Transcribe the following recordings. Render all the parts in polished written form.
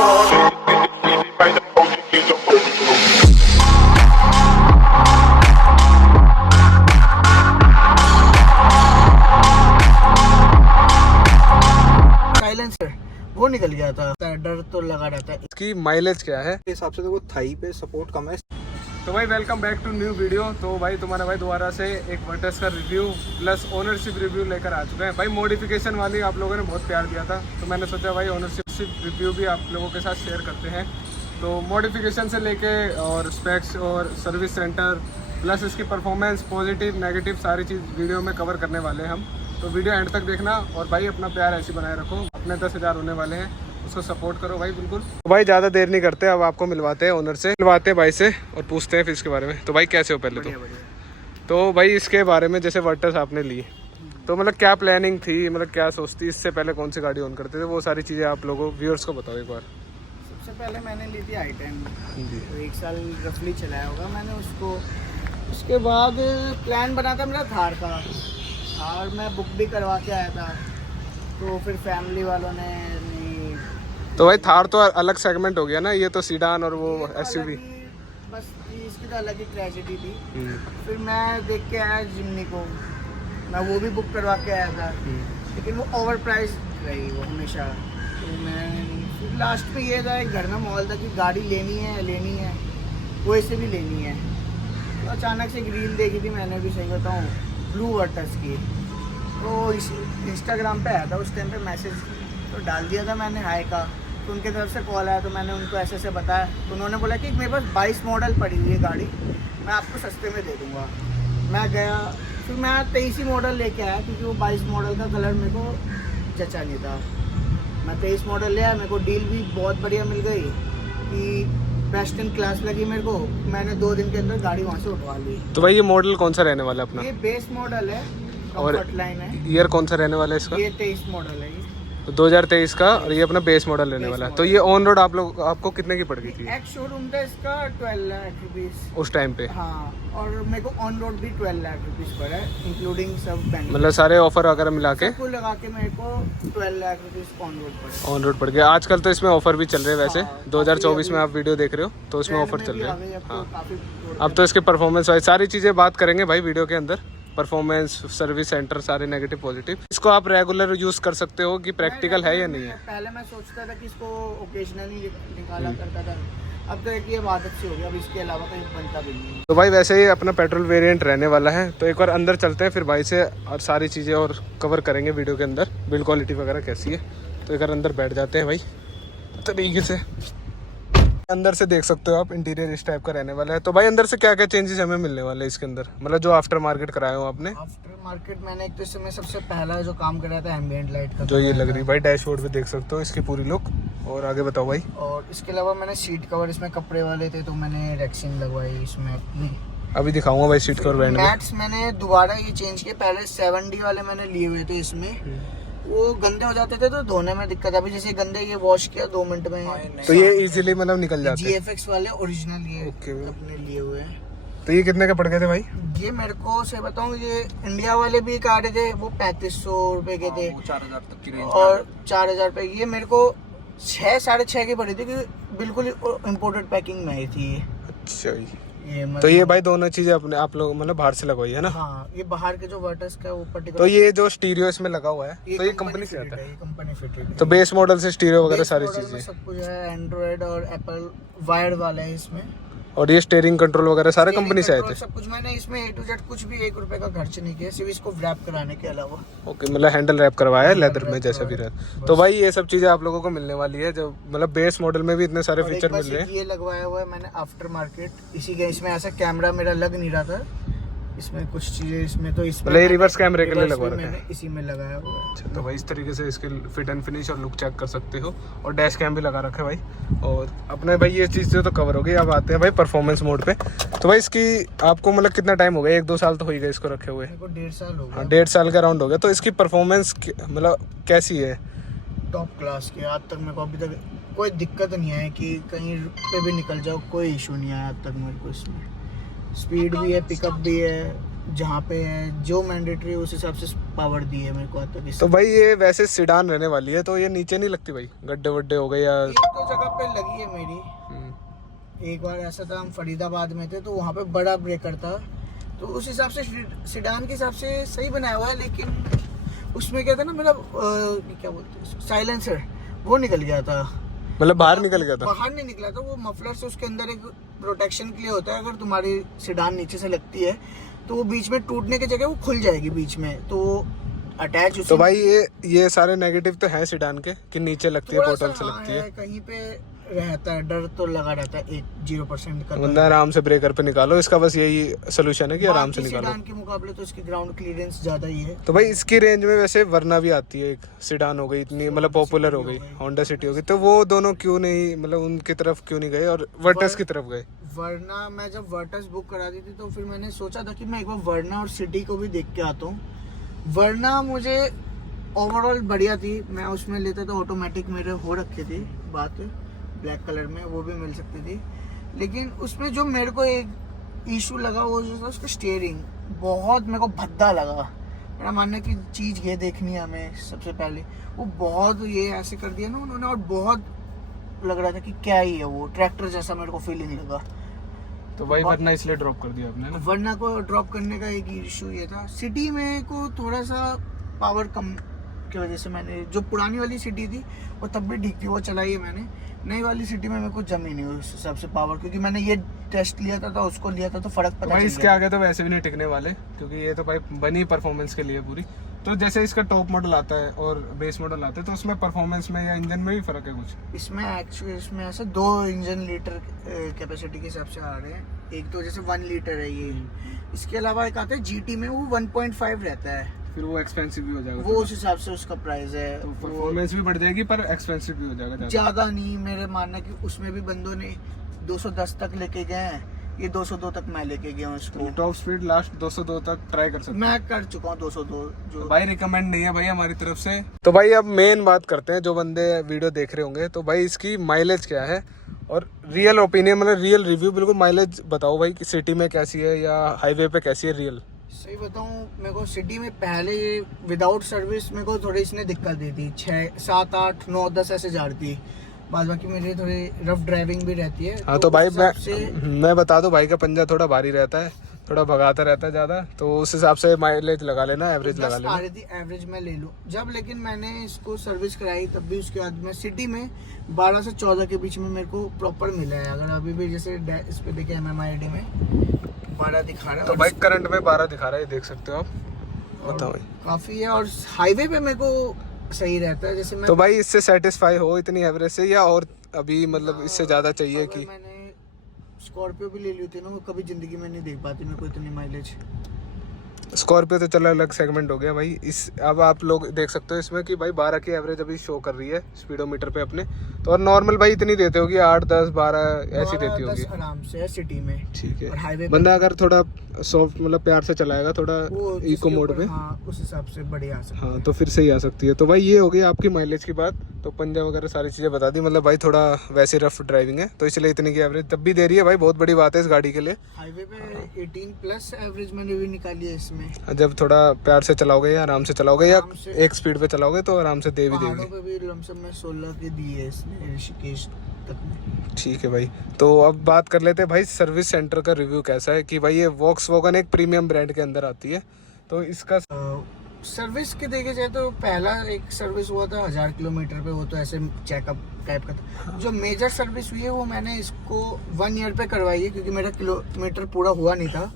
Silencer वो निकल गया था, डर तो लगा रहता है। इसकी माइलेज क्या है? के हिसाब से तो वो थाई पे सपोर्ट कम है। तो भाई welcome back to new video. तो भाई तुम्हारा भाई दोबारा से एक वर्टस का रिव्यू प्लस ओनरशिप रिव्यू लेकर आ चुके हैं। भाई मॉडिफिकेशन वाली आप लोगों ने बहुत प्यार दिया था, तो मैंने सोचा भाई ओनरशिप रिव्यू भी आप लोगों के साथ शेयर करते हैं। तो मॉडिफिकेशन से लेके और स्पेक्स और सर्विस सेंटर प्लस इसकी परफॉर्मेंस पॉजिटिव नेगेटिव सारी चीज़ वीडियो में कवर करने वाले हैं हम। तो वीडियो एंड तक देखना और भाई अपना प्यार ऐसे बनाए रखो। अपने 10,000 होने वाले हैं, उसको सपोर्ट करो भाई बिल्कुल। तो भाई ज़्यादा देर नहीं करते, अब आपको मिलवाते हैं ओनर से, मिलवाते हैं भाई से और पूछते हैं फिर इसके बारे में। तो भाई कैसे हो पहले? तो भाई इसके बारे में जैसे वर्टस आपने ली तो मतलब क्या प्लानिंग थी, मतलब क्या सोचती, इससे पहले कौन सी गाड़ी ऑन करते थे, वो सारी चीज़ें आप लोगों व्यूअर्स को बताओ एक बार। सबसे पहले मैंने ली थी i10, तो 1 साल रफली चलाया होगा मैंने उसको। उसके बाद प्लान बना था मेरा थार का, और मैं बुक भी करवा के आया था, तो फिर फैमिली वालों ने नहीं। तो भाई थार तो अलग सेगमेंट हो गया ना, ये तो सीडान और वो एसयूवी। बस इसकी तो अलग ही ट्रेजेडी थी। फिर मैं देख के आया जिमनी को, मैं वो भी बुक करवा के आया था, लेकिन वो ओवर प्राइस रही वो हमेशा। तो मैं फिर लास्ट पे ये था, एक घर में माहौल था कि गाड़ी लेनी है वो इसे भी लेनी है। तो अचानक से एक रील देखी थी मैंने भी, सही बताऊँ, ब्लू वर्टस की। तो इंस्टाग्राम पे आया था उस टाइम पे मैसेज, तो डाल दिया था मैंने हाय का। तो उनके तरफ से कॉल आया, तो मैंने उनको ऐसे बताया, तो उन्होंने बोला कि मेरे पास 22 मॉडल पड़ी हुई है गाड़ी, मैं आपको सस्ते में दे दूँगा। मैं गया, फिर मैं 23 ही मॉडल लेके आया, क्योंकि वो 22 मॉडल का कलर मेरे को जचा नहीं था। मैं 23 मॉडल ले आया, मेरे को डील भी बहुत बढ़िया मिल गई कि बेस्ट इन क्लास लगी मेरे को। मैंने 2 दिन के अंदर गाड़ी वहाँ से उठवा ली। तो भाई ये मॉडल कौन सा रहने वाला है अपना? ये बेस मॉडल है, और कंफर्ट लाइन है। ईयर कौन सा रहने वाला है इसका? ये 23 मॉडल है ये। तो 2023 का, और ये अपना बेस मॉडल रहने वाला है। तो ये ऑन रोड आपको कितने की पड़ गई थी? एक शोरूम था इसका 12 लाख रुपीस उस टाइम पे। हाँ, और मेरे को ऑन रोड भी 12 लाख रुपीस पड़ा है, इंक्लूडिंग सब बैंक, मतलब सारे ऑफर वगैरह मिला के सबको लगा के मेरे को 12 लाख रुपीस ऑन रोड पड़ा। ऑन रोड पड़ गया। आजकल तो इसमें ऑफर भी चल रहे हैं वैसे। हाँ, 2024 में आप वीडियो देख रहे हो तो इसमें ऑफर चल रहे हैं। अब तो इसके परफॉर्मेंस वाइज सारी चीज़ें बात करेंगे भाई वीडियो के अंदर। परफॉर्मेंस, सर्विस सेंटर, सारे नेगेटिव पॉजिटिव। इसको आप रेगुलर यूज कर सकते हो कि प्रैक्टिकल है या नहीं है? पहले मैं सोचता था कि इसको ओकेजनली निकाला करता था, अब तो एक ये आदत सी हो गई, अब इसके अलावा कहीं बनता भी नहीं। तो भाई वैसे ही अपना पेट्रोल वेरिएंट रहने वाला है। तो एक बार अंदर चलते हैं, फिर भाई से और सारी चीज़ें और कवर करेंगे वीडियो के अंदर। बिल्ड क्वालिटी वगैरह कैसी है, तो एक बार अंदर बैठ जाते हैं भाई तरीके से। अंदर से देख सकते हो आप, इंटीरियर इस टाइप का रहने वाला है। तो भाई अंदर से क्या क्या चेंजेस हमें मिलने वाले हैं इसके अंदर, मतलब जो आफ्टर मार्केट कराए हो आपने? आफ्टर मार्केट मैंने एक तो इसमें सबसे पहला जो काम करा था एम्बिएंट लाइट का, जो ये लग रही भाई डैशबोर्ड पे देख सकते हो इसकी पूरी लुक। और आगे बताओ भाई। और इसके अलावा मैंने सीट कवर, इसमें कपड़े वाले थे तो मैंने रेक्सिन लगवाई इसमें अपनी। अभी दिखाऊंगा भाई सीट कवर बैंड में। मैट्स मैंने दोबारा ये चेंज किए, पहले 7D वाले मैंने लिए हुए थे, इसमें वो गंदे हो जाते थे तो धोने में दिक्कत। अभी जैसे गंदे ये वॉश किया 2 मिनट में, तो ये इजीली मतलब निकल जाते हैं। GFX वाले ओरिजिनल ये ओके। अपने लिए हुए हैं। तो ये कितने के पड़ गए थे भाई? ये मेरे को से बताऊं, ये इंडिया वाले भी आ रहे थे, वो 3500 रुपए के थे, 4000 तक की रेंज, और 4000 रुपए। ये मेरे को 6 साढ़े 6 की पड़ी थी, क्योंकि बिल्कुल इम्पोर्टेड पैकिंग में आई थी ये। अच्छा जी। ये तो ये भाई दोनों चीजें अपने आप लोग मतलब बाहर से लगवाई है ना? हाँ, ये बाहर के जो वर्टस का वो पर्टिकुलर। तो ये जो स्टीरियो इसमें लगा हुआ है तो ये कंपनी से आता है? ये कंपनी फिटेड। तो बेस मॉडल से स्टीरियो वगैरह सारी चीजें, सब कुछ है, एंड्रॉइड और एप्पल वायर्ड वाला है इसमें। और ये स्टीयरिंग कंट्रोल वगैरह सारे कंपनी से आए थे? सब कुछ मैंने इसमें A to Z कुछ भी 1 रुपए का खर्च नहीं किया, सिर्फ इसको रैप कराने के अलावा। ओके, मतलब हैंडल रैप करवाया है लेदर में जैसा भी रहा। तो भाई ये सब चीजें आप लोगों को मिलने वाली है, जो मतलब बेस मॉडल में भी इतने सारे फीचर मिल रहे हैं। ये लगवाया हुआ है मैंने आफ्टर मार्केट इसी के, इसमें ऐसा कैमरा मेरा लग नहीं रहा था, इसमें कुछ चीजें इसमें तो इसमें मतलब रिवर्स कैमरे के लिए लगवा रखा है, इसी में लगाया हुआ है। अच्छा, तो भाई इस तरीके से इसके फिट एंड फिनिश और लुक चेक कर सकते हो। और डैश कैम भी लगा रखा है भाई। और अपने भाई ये चीज़ तो कवर हो गई। अब आते हैं भाई परफॉर्मेंस मोड पे। तो भाई इसकी आपको मतलब कितना टाइम हो गया? 1-2 साल तो हो ही गए इसको रखे हुए? मेरे को 1.5 साल हो गया। हाँ, 1.5 साल का राउंड हो गया। तो इसकी परफॉर्मेंस मतलब कैसी है? टॉप क्लास की। आज तक मेरे को अभी तक कोई दिक्कत नहीं है कि कहीं पे भी निकल जाओ, कोई इशू नहीं आया आज तक मेरे को इसमें। स्पीड भी है, पिकअप भी है, जहाँ पे जो मैंडेटरी उस हिसाब से पावर दी है मेरे को अब तक। तो भाई ये वैसे सिडान रहने वाली है, तो ये नीचे नहीं लगती भाई, गड्ढे वड्ढे हो गए या? एक तो जगह पे लगी है मेरी। एक बार ऐसा था, हम फरीदाबाद में थे तो वहाँ पे बड़ा ब्रेकर था, तो उस हिसाब से सिडान के हिसाब से सही बनाया हुआ है, लेकिन उसमें क्या था ना, मेरा क्या बोलते हैं, साइलेंसर वो निकल गया था। मतलब बाहर निकल गया था? बाहर नहीं निकला था, वो मफलर से उसके अंदर एक प्रोटेक्शन के लिए होता है, अगर तुम्हारी सिडान नीचे से लगती है तो वो बीच में टूटने की जगह वो खुल जाएगी बीच में, तो अटैच। तो भाई ये सारे नेगेटिव तो है सिडान के कि नीचे लगती है, पोर्टल से लगती है। कहीं पे रहता है, डर तो लगा रहता है, 0% का। बंदा आराम से ब्रेकर पे निकालो, इसका बस यही सोल्यूशन है कि आराम से निकालो। सिडान के मुकाबले तो इसकी ग्राउंड क्लियरेंस ज्यादा ही है। तो भाई इसकी रेंज में वैसे वरना भी आती है, एक सिडान हो गई इतनी मतलब पॉपुलर हो गई, होंडा सिटी हो गई, तो वो दोनों क्यों नहीं, मतलब उनकी तरफ क्यों नहीं गए और वर्टस की तरफ गए? वरना मैं जब वर्टस बुक करा दी थी तो फिर मैंने सोचा था कि मैं एक बार वरना और सिटी को भी देख के आता हूँ। वरना मुझे ओवरऑल बढ़िया थी, मैं उसमें लेता था, ऑटोमेटिक मेरे हो रखी थी बात, ब्लैक कलर में वो भी मिल सकती थी, लेकिन उसमें जो मेरे को एक इशू लगा वो जो था उसका स्टीयरिंग बहुत मेरे को भद्दा लगा। मेरा मानना है कि चीज़ ये देखनी है हमें सबसे पहले, वो बहुत ये ऐसे कर दिया ना उन्होंने, और बहुत लग रहा था कि क्या ही है, वो ट्रैक्टर जैसा मेरे को फीलिंग लगा। तो भाई वरना इसलिए ड्रॉप कर दिया आपने ना? वरना को ड्रॉप करने का एक इशू ये था, सिटी में को थोड़ा सा पावर कम की वजह से मैंने, जो पुरानी वाली सिटी थी वो तब भी ठीक थी, वो चलाई है मैंने। नई वाली सिटी में मेरे को जमी नहीं उस हिसाब से पावर, क्योंकि मैंने ये टेस्ट लिया था तो उसको लिया था तो फर्क पता भाई चल इसके गया। आगे तो वैसे भी नहीं टिकने वाले, क्योंकि ये तो भाई बनी परफॉर्मेंस के लिए पूरी। तो जैसे इसका टॉप मॉडल आता है और बेस मॉडल आता है, तो उसमें परफॉर्मेंस में या इंजन में भी फर्क है कुछ? इसमें एक्चुअली इसमें ऐसे 2 इंजन लीटर कैपेसिटी के हिसाब से आ रहे हैं, एक तो जैसे 1 लीटर है ये, इसके अलावा एक आता है GT में वो 1.5 रहता है, फिर वो एक्सपेंसिव भी हो जाएगा, वो उस हिसाब से उसका प्राइस है। तो परफॉर्मेंस भी बढ़ जाएगी पर एक्सपेंसिव भी हो जाएगा ज्यादा नहीं, मेरे मानना कि उसमें भी बंदों ने 210 तक लेके गए हैं, ये 202 तक मैं लेके गया हूँ इसको। टॉप स्पीड लास्ट 202 तक ट्राई कर सकते मैं कर चुका हूँ 202 जो। भाई रिकमेंड नहीं है भाई हमारी तरफ से। तो भाई अब मेन बात करते हैं, जो बंदे वीडियो देख रहे होंगे, तो भाई इसकी माइलेज क्या है और रियल ओपिनियन, मतलब रियल रिव्यू, बिल्कुल माइलेज बताओ भाई कि सिटी में कैसी है या हाईवे पे कैसी है रियल। सही बताऊँ, मेरे को सिटी में पहले विदाउट सर्विस मेरे को थोड़ी इसने दिक्कत दी थी, 6, 7, 8, 9, 10 ऐसे जा रही थी, बाद बाकी मेरी थोड़ी रफ ड्राइविंग भी रहती है। हाँ तो भाई मैं मैं बता दूं, भाई का पंजा थोड़ा भारी रहता है, थोड़ा भगाता रहता है ज़्यादा, तो उस हिसाब से माइलेज लगा लेना, एवरेज लगा लेना। आ रही थी एवरेज में ले लूँ जब, लेकिन मैंने इसको सर्विस कराई तब भी उसके बाद में सिटी में 12 से 14 के बीच में मेरे को प्रॉपर मिला है। अगर अभी भी जैसे इस पे देखे MMID में 12 दिखा रहा है, तो भाई करंट में 12 दिखा रहा है, देख सकते हो आप, बताओ भाई काफ़ी है। और हाईवे पे मेरे को सही रहता है, जैसे मैं तो भाई इससे सेटिस्फाई हो इतनी एवरेज से, या और अभी मतलब इससे ज़्यादा चाहिए कि? मैंने स्कॉर्पियो भी ले ली थी ना, वो कभी जिंदगी में नहीं देख पाती मेरे को इतनी माइलेज। स्कॉर्पियो तो चलो अलग सेगमेंट हो गया भाई। इस अब आप लोग देख सकते हो इसमें कि भाई 12 की एवरेज अभी शो कर रही है स्पीडोमीटर पे अपने, तो और नॉर्मल भाई इतनी देते होगी, 8, 10, 12 ऐसी देती होगी आराम से है सिटी में। ठीक और हाईवे है, पे बंदा अगर थोड़ा सॉफ्ट मतलब प्यार से चलाएगा, थोड़ा इको मोड में, हाँ उस हिसाब से बढ़िया आ सकता है। हाँ तो फिर सही आ सकती है। तो भाई ये हो गई आपकी माइलेज की बात, तो पंजा वगैरह सारी चीज़ें बता दी, मतलब भाई थोड़ा वैसे रफ ड्राइविंग है तो इसलिए इतनी की एवरेज तब भी दे रही है भाई, बहुत बड़ी बात है इस गाड़ी के लिए। हाईवे पे 18+ एवरेज मैंने भी निकाली है इसमें। जब थोड़ा प्यार से चलाओगे या आराम से चलाओगे या आराम से। एक स्पीड पे चलाओगे तो आराम से दे भी पहाड़ों देगी। पे भी लमसम में 16 के दी है इसने ऋषिकेश तक में। ठीक है भाई, तो अब बात कर लेते हैं भाई सर्विस सेंटर का रिव्यू कैसा है, कि भाई ये वॉक्सवैगन एक प्रीमियम ब्रांड के अंदर आती है, तो इसका सर्विस के देखे जाए तो पहला एक सर्विस हुआ था 1000 किलोमीटर पे, वो तो ऐसे चेकअप टाइप का था। जो मेजर सर्विस हुई है वो मैंने इसको 1 ईयर पे करवाई है, क्योंकि मेरा किलोमीटर पूरा हुआ नहीं था।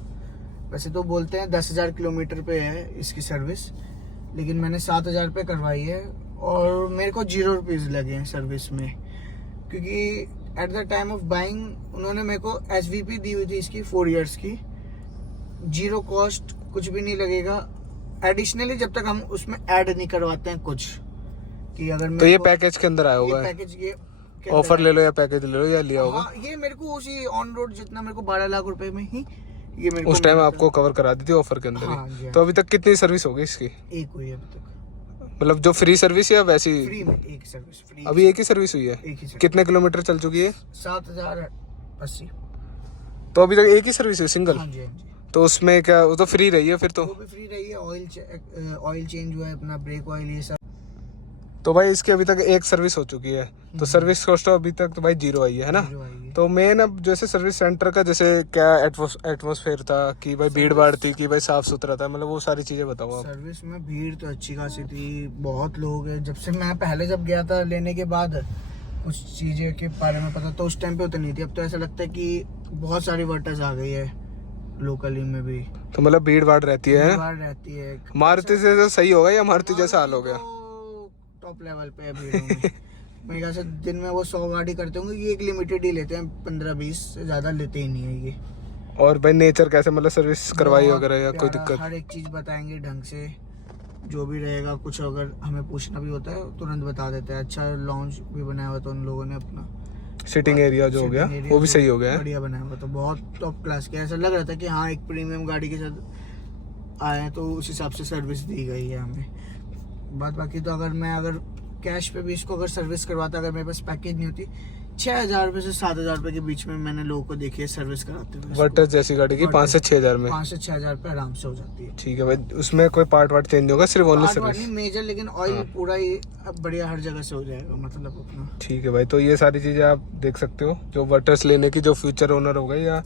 वैसे तो बोलते हैं 10,000 किलोमीटर पे है इसकी सर्विस, लेकिन मैंने 7,000 पे करवाई है और मेरे को 0 रुपीज़ लगे हैं सर्विस में, क्योंकि at the time of buying उन्होंने मेरे को SVP दी हुई थी इसकी 4 इयर्स की, 0 कॉस्ट, कुछ भी नहीं लगेगा एडिशनली जब तक हम उसमें ऐड नहीं करवाते हैं कुछ, कि अगर तो ये पैकेज के अंदर आया होगा, पैकेज ये ऑफर ले लो या पैकेज ले लो या लिया होगा। हाँ, ये मेरे को उसी ऑन रोड जितना मेरे को 12 लाख रुपए में ही ये मेरे उस टाइम आपको कवर करा दी थी ऑफर के अंदर हाँ, ही। तो अभी तक कितनी सर्विस होगी इसकी? एक हुई अभी तक, मतलब जो फ्री सर्विस या वैसी? फ्री में एक सर्विस फ्री। अभी एक ही सर्विस हुई है? एक ही सर्विस। कितने किलोमीटर चल चुकी है? 7,080। तो अभी तक एक ही सर्विस है सिंगल? हाँ जी हाँ जी। तो उसमें क्या, वो तो फ्री रही है फिर तो? वो भी फ्री रही है, ऑयल चेंज हुआ है अपना, ब्रेक ऑयल ये सब। तो भाई इसकी अभी तक एक सर्विस हो चुकी है, तो सर्विस कॉस्ट अभी तक तो भाई जीरो आई है ना? जो आई है। तो मेन अब जैसे सर्विस सेंटर का जैसे क्या एटमॉस्फेयर था कि भाई भीड़ भाड़ थी कि भाई साफ सुथरा था, मतलब वो सारी चीजें बताओ आप। सर्विस में भीड़ तो अच्छी खासी थी, बहुत लोग हैं। जब से मैं पहले जब गया था लेने के बाद उस चीज़ें के बारे में पता, तो उस टाइम पे उतनी थी। अब तो ऐसा लगता है कि बहुत सारी वर्टर्स आ गई है लोकली में भी। तो मतलब भीड़ भाड़ रहती है? भीड़ भाड़ रहती है। मारुति से तो सही होगा या मारुति जैसा हाल हो गया? टॉप लेवल पे है भीड़ में। मेरे ख्याल से दिन में वो 100 गाड़ी करते होंगे, ये एक लिमिटेड ही लेते हैं, 15-20 से ज़्यादा लेते ही नहीं है ये। और भाई नेचर कैसे, मतलब सर्विस करवाई बहुत वगैरह या कोई प्यारा, दिक्कत? हर एक चीज़ बताएंगे ढंग से, जो भी रहेगा। कुछ अगर हमें पूछना भी होता है तुरंत बता देते हैं। अच्छा लॉन्च भी बनाया हुआ था उन लोगों ने अपना, सिटिंग एरिया जो हो गया वो भी सही हो गया है, बढ़िया बनाया हुआ, तो बहुत टॉप क्लास के। ऐसा लग रहा था कि हाँ एक प्रीमियम गाड़ी के साथ आए हैं, तो उस हिसाब से सर्विस दी गई है हमें। बाकी तो अगर कैश पे भी इसको अगर सर्विस करवाता, अगर मेरे पास पैकेज नहीं होती, 6,000 रुपये से 7,000 रुपये के बीच में मैंने लोगों को देखी है सर्विस कराते हुए। वर्टस जैसी गाड़ी की 5 से 6 हज़ार में? 5 से 6,000 रुपये आराम से हो जाती है। ठीक है भाई, उसमें कोई पार्ट वार्ट चेंज होगा, सिर्फ ओनली पार्ट वार्ट सर्विस? नहीं मेजर, लेकिन ऑयल पूरा ही अब बढ़िया हर जगह से हो जाएगा, मतलब अपना। ठीक है भाई, तो ये सारी चीज़ें आप देख सकते हो। जो वर्टस लेने की जो फ्यूचर ओनर हो गए या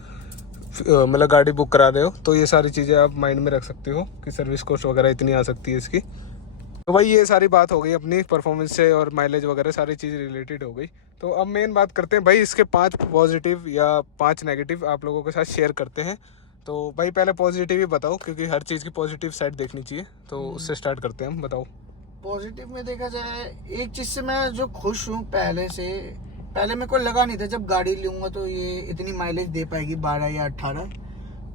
मतलब गाड़ी बुक करा रहे हो, तो ये सारी चीज़ें आप माइंड में रख सकते हो कि सर्विस कॉस्ट वगैरह इतनी आ सकती है इसकी। तो भाई ये सारी बात हो गई अपनी परफॉर्मेंस से और माइलेज वगैरह सारी चीज़ रिलेटेड हो गई। तो अब मेन बात करते हैं भाई, इसके 5 पॉजिटिव या 5 नेगेटिव आप लोगों के साथ शेयर करते हैं। तो भाई पहले पॉजिटिव ही बताओ, क्योंकि हर चीज़ की पॉजिटिव साइड देखनी चाहिए, तो उससे स्टार्ट करते हैं हम। बताओ। पॉजिटिव में देखा जाए, एक चीज से मैं जो खुश हूँ, पहले मेरे को लगा नहीं था जब गाड़ी लूंगा तो ये इतनी माइलेज दे पाएगी 12 या 18।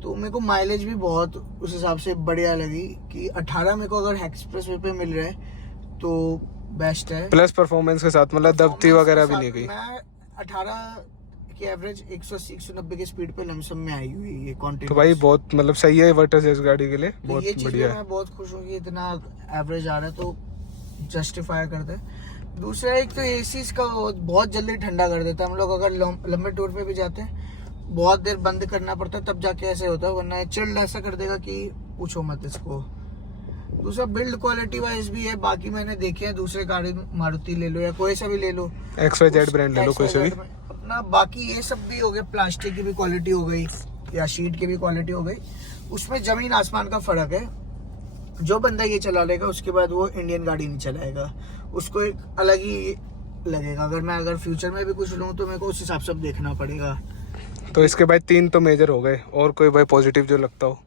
तो मेरे को माइलेज भी बहुत उस हिसाब से बढ़िया लगी कि 18 मेरे को अगर एक्सप्रेस वे पे मिल रहा है तो बेस्ट है। प्लस परफॉर्मेंस के साथ, मतलब दबती वगैरह भी नहीं गई। मैं 18 की एवरेज 180-190 की स्पीड पे लमसम में आई हुई है कंटिन्यूअस। तो भाई बहुत मतलब सही है वर्टस इस गाड़ी के लिए, तो बहुत ये चीज़ बढ़िया है। मैं बहुत खुश हूँ कि इतना एवरेज आ रहा है, तो जस्टिफाई करता है। दूसरा एक तो एसी का बहुत जल्दी ठंडा कर देता है। हम लोग अगर लंबे टूर पे भी जाते हैं, बहुत देर बंद करना पड़ता है, तब जाके ऐसे होता है, वरना चिल्ड ऐसा कर देगा कि पूछो मत इसको। दूसरा बिल्ड क्वालिटी वाइज भी है। बाकी मैंने देखे हैं दूसरे गाड़ी, मारुति ले लो या कोई सा भी ले लो, XYZ ब्रांड ले लो कोई सा भी अपना। बाकी ये सब भी हो गया, प्लास्टिक की भी क्वालिटी हो गई या शीट की भी क्वालिटी हो गई, उसमें जमीन आसमान का फर्क है। जो बंदा ये चला लेगा उसके बाद वो इंडियन गाड़ी नहीं चलाएगा, उसको एक अलग ही लगेगा। अगर फ्यूचर में भी कुछ लूँ तो मेरे को उस हिसाब से देखना पड़ेगा। तो इसके भाई 3 तो मेजर हो गए, और कोई भाई पॉजिटिव जो लगता हो?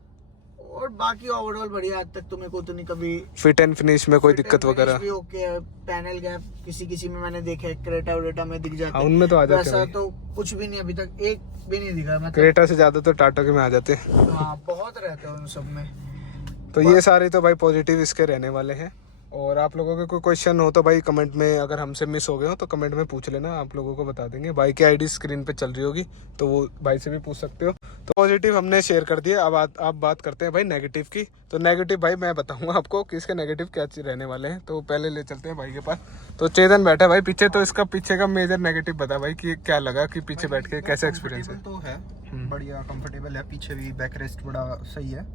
और बाकी ओवरऑल बढ़िया। आज तक तो मेरे को तो नहीं कभी फिट एंड फिनिश में कोई दिक्कत वगैरह? भी ओके है। पैनल गैप किसी में मैंने देखा है, क्रेटा वेटा में दिख जाता है, उनमें तो आ जाते वैसा हैं। तो कुछ भी नहीं अभी तक, एक भी नहीं दिखा। मतलब क्रेटा से ज्यादा तो टाटा के में आ जाते हैं। हाँ, बहुत रहते हैं उन सब में। तो ये सारे तो भाई पॉजिटिव इसके रहने वाले हैं। और आप लोगों के कोई क्वेश्चन हो तो भाई कमेंट में, अगर हमसे मिस हो गए हो तो कमेंट में पूछ लेना, आप लोगों को बता देंगे। भाई की आईडी स्क्रीन पे चल रही होगी, तो वो भाई से भी पूछ सकते हो। तो पॉजिटिव हमने शेयर कर दिया। अब आप बात करते हैं भाई नेगेटिव की। तो नेगेटिव भाई मैं बताऊंगा आपको कि इसके नेगेटिव क्या चीज़ रहने वाले हैं। तो पहले ले चलते हैं भाई के पास। तो चेतन बैठा है भाई पीछे, तो इसका पीछे का मेजर नेगेटिव बता भाई कि क्या लगा, कि पीछे बैठ के कैसा एक्सपीरियंस है? तो है बढ़िया कंफर्टेबल है, पीछे भी बैक रेस्ट बड़ा सही है।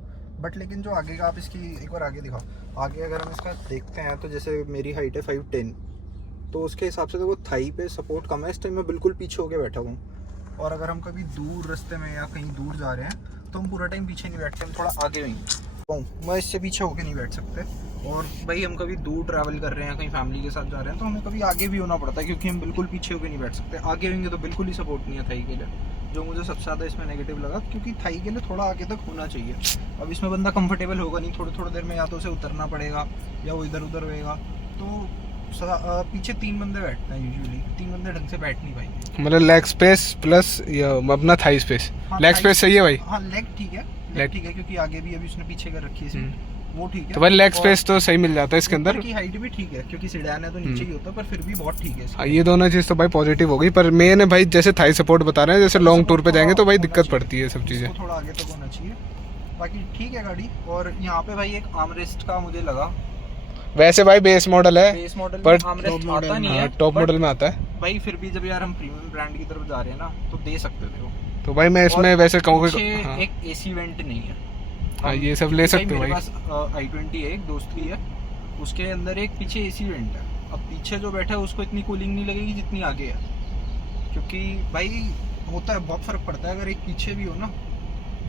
बट लेकिन जो आगे का, आप इसकी एक बार आगे दिखाओ। आगे अगर हम इसका देखते हैं तो जैसे मेरी हाइट है 5'10", तो उसके हिसाब से तो वो थाई पे सपोर्ट कम है। इस टाइम मैं बिल्कुल पीछे होके बैठा हूँ। और अगर हम कभी दूर रास्ते में या कहीं दूर जा रहे हैं तो हम पूरा टाइम पीछे नहीं बैठते, हम थोड़ा आगे में मैं इससे पीछे होके नहीं बैठ सकते। और भाई हम कभी दूर ट्रैवल कर रहे हैं, कहीं फैमिली के साथ जा रहे हैं, तो हमें कभी आगे भी होना पड़ता है, क्योंकि हम बिल्कुल पीछे होके नहीं बैठ सकते। आगे होंगे तो बिल्कुल ही सपोर्ट नहीं है थाई के लिए, जो मुझे सबसे ज़्यादा इसमें नेगेटिव लगा, क्योंकि थाई के लिए थोड़ा आगे तक होना चाहिए। अब इसमें बंदा कंफर्टेबल होगा नहीं, थोड़ी देर में या तो उसे उतरना पड़ेगा या वो इधर उधर होएगा। तो पीछे 3 बंदे बैठते हैं यूजुअली, 3 बंदे ढंग से बैठ नहीं पाएंगे। मतलब लेग स्पेस प्लस अपना थाई स्पेस। लेग स्पेस सही है भाई? हाँ लेग ठीक है, लेग ठीक है, क्योंकि आगे भी अभी उसने पीछे कर रखी है, वो ठीक है। तो भाई लेग स्पेस तो सही मिल जाता है इसके अंदर। की हाइट भी ठीक है, क्योंकि सीडान है तो नीचे ही होता है, पर फिर भी बहुत ठीक है। हाँ, ये दोनों चीज़ तो भाई पॉजिटिव हो गई। पर मेन है भाई, जैसे थाई सपोर्ट बता रहे हैं, जैसे लॉन्ग टूर पे जाएंगे तो भाई दिक्कत पड़ती है सब चीज़ें। थोड़ा आगे तक होना चाहिए, बाकी ठीक है गाड़ी। और यहाँ पे भाई एक आर्मरेस्ट का मुझे लगा, वैसे भाई बेस मॉडल है, बेस मॉडल पर में आर्मरेस्ट आता नहीं है, टॉप मॉडल में आता है भाई। फिर भी जब यार हम प्रीमियम ब्रांड की तरफ जा रहे हैं ना, तो दे सकते थे वो। तो भाई मैं इसमें वैसे कहूँगा पीछे हाँ, एक एसी वेंट नहीं है। हाँ ये सब ले सकते हो मेरे भाई। पास i20 है, एक दोस्त की है, उसके अंदर एक पीछे एसी वेंट है। अब पीछे जो बैठा है उसको इतनी कूलिंग नहीं लगेगी जितनी आगे है, क्योंकि भाई होता है बहुत फर्क पड़ता है अगर एक पीछे भी हो ना।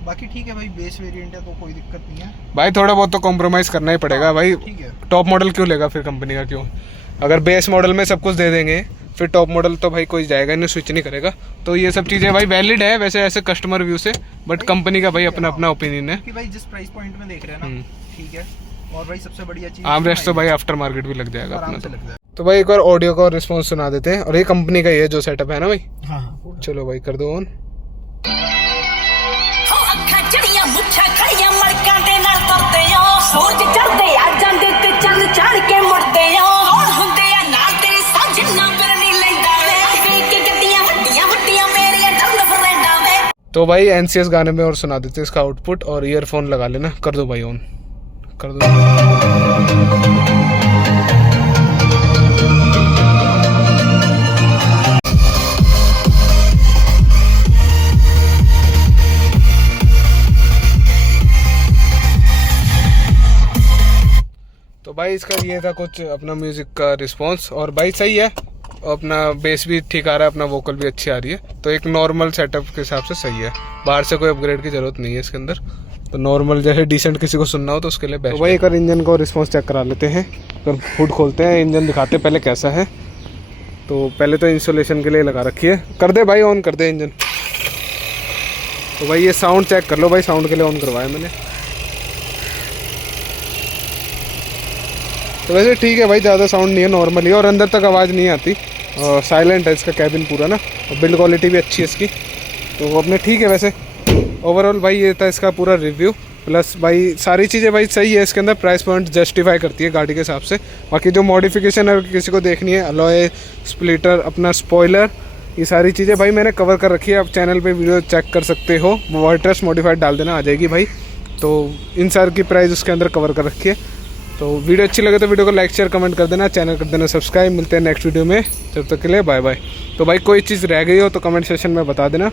बाकी ठीक है भाई, बेस वेरिएंट है तो कोई दिक्कत नहीं है भाई थोड़ा बहुत तो कॉम्प्रोमाइज़ करना ही पड़ेगा भाई। ठीक है। टॉप मॉडल क्यों लेगा फिर कंपनी का, क्यों? अगर बेस मॉडल में सब कुछ दे देंगे फिर टॉप मॉडल तो भाई कोई जाएगा नहीं, स्विच नहीं करेगा। तो ये सब चीज़ें भाई वैलिड है वैसे ऐसे कस्टमर व्यू से, बट कंपनी का भाई अपना अपना ओपिनियन है। कि भाई जिस प्राइस पॉइंट में देख रहे हैं ना, ठीक है। और भाई सबसे बढ़िया चीज़ आर्मरेस्ट तो भाई आफ्टर मार्केट भी लग जाएगा अपना आराम से तो। लग जाए। तो भाई एक बार ऑडियो का रिस्पॉन्स सुना देते हैं, और ये कंपनी का ही है जो सेटअप है ना भाई। हाँ हाँ चलो भाई कर दो ऑन। तो भाई एनसीएस गाने में और सुना देते हैं इसका आउटपुट, और ईयरफोन लगा लेना। कर दो भाई ऑन, कर दो। तो भाई इसका ये था कुछ अपना म्यूजिक का रिस्पांस, और भाई सही है, अपना बेस भी ठीक आ रहा है, अपना वोकल भी अच्छी आ रही है। तो एक नॉर्मल सेटअप के हिसाब से सही है, बाहर से कोई अपग्रेड की जरूरत नहीं है इसके अंदर। तो नॉर्मल जैसे डिसेंट किसी को सुनना हो तो उसके लिए बेस्ट। तो भाई एक बार इंजन का रिस्पांस चेक करा लेते हैं, अगर हुड खोलते हैं इंजन दिखाते हैं पहले कैसा है। तो पहले तो इंस्टॉलेशन के लिए लगा रखी है, कर दे भाई ऑन कर दे इंजन। तो भाई ये साउंड चेक कर लो भाई, साउंड के लिए ऑन करवाया मैंने। तो वैसे ठीक है भाई, ज़्यादा साउंड नहीं है, नॉर्मल ही, और अंदर तक आवाज़ नहीं आती, और साइलेंट है इसका कैबिन पूरा ना, और बिल्ड क्वालिटी भी अच्छी है इसकी। तो अपने ठीक है वैसे ओवरऑल भाई ये था इसका पूरा रिव्यू। प्लस भाई सारी चीज़ें भाई सही है इसके अंदर, प्राइस पॉइंट जस्टिफाई करती है गाड़ी के हिसाब से। बाकी जो मॉडिफिकेशन अगर किसी को देखनी है, अलॉय, स्प्लिटर, अपना स्पॉइलर, ये सारी चीज़ें भाई मैंने कवर कर रखी है। आप चैनल पे वीडियो चेक कर सकते हो, वाटरस मॉडिफाइड डाल देना, आ जाएगी भाई। तो इन सार की प्राइस उसके अंदर कवर कर रखी है। तो वीडियो अच्छी लगे तो वीडियो को लाइक शेयर कमेंट कर देना, चैनल कर देना सब्सक्राइब। मिलते हैं नेक्स्ट वीडियो में, तब तक के लिए बाय बाय। तो भाई कोई चीज़ रह गई हो तो कमेंट सेक्शन में बता देना।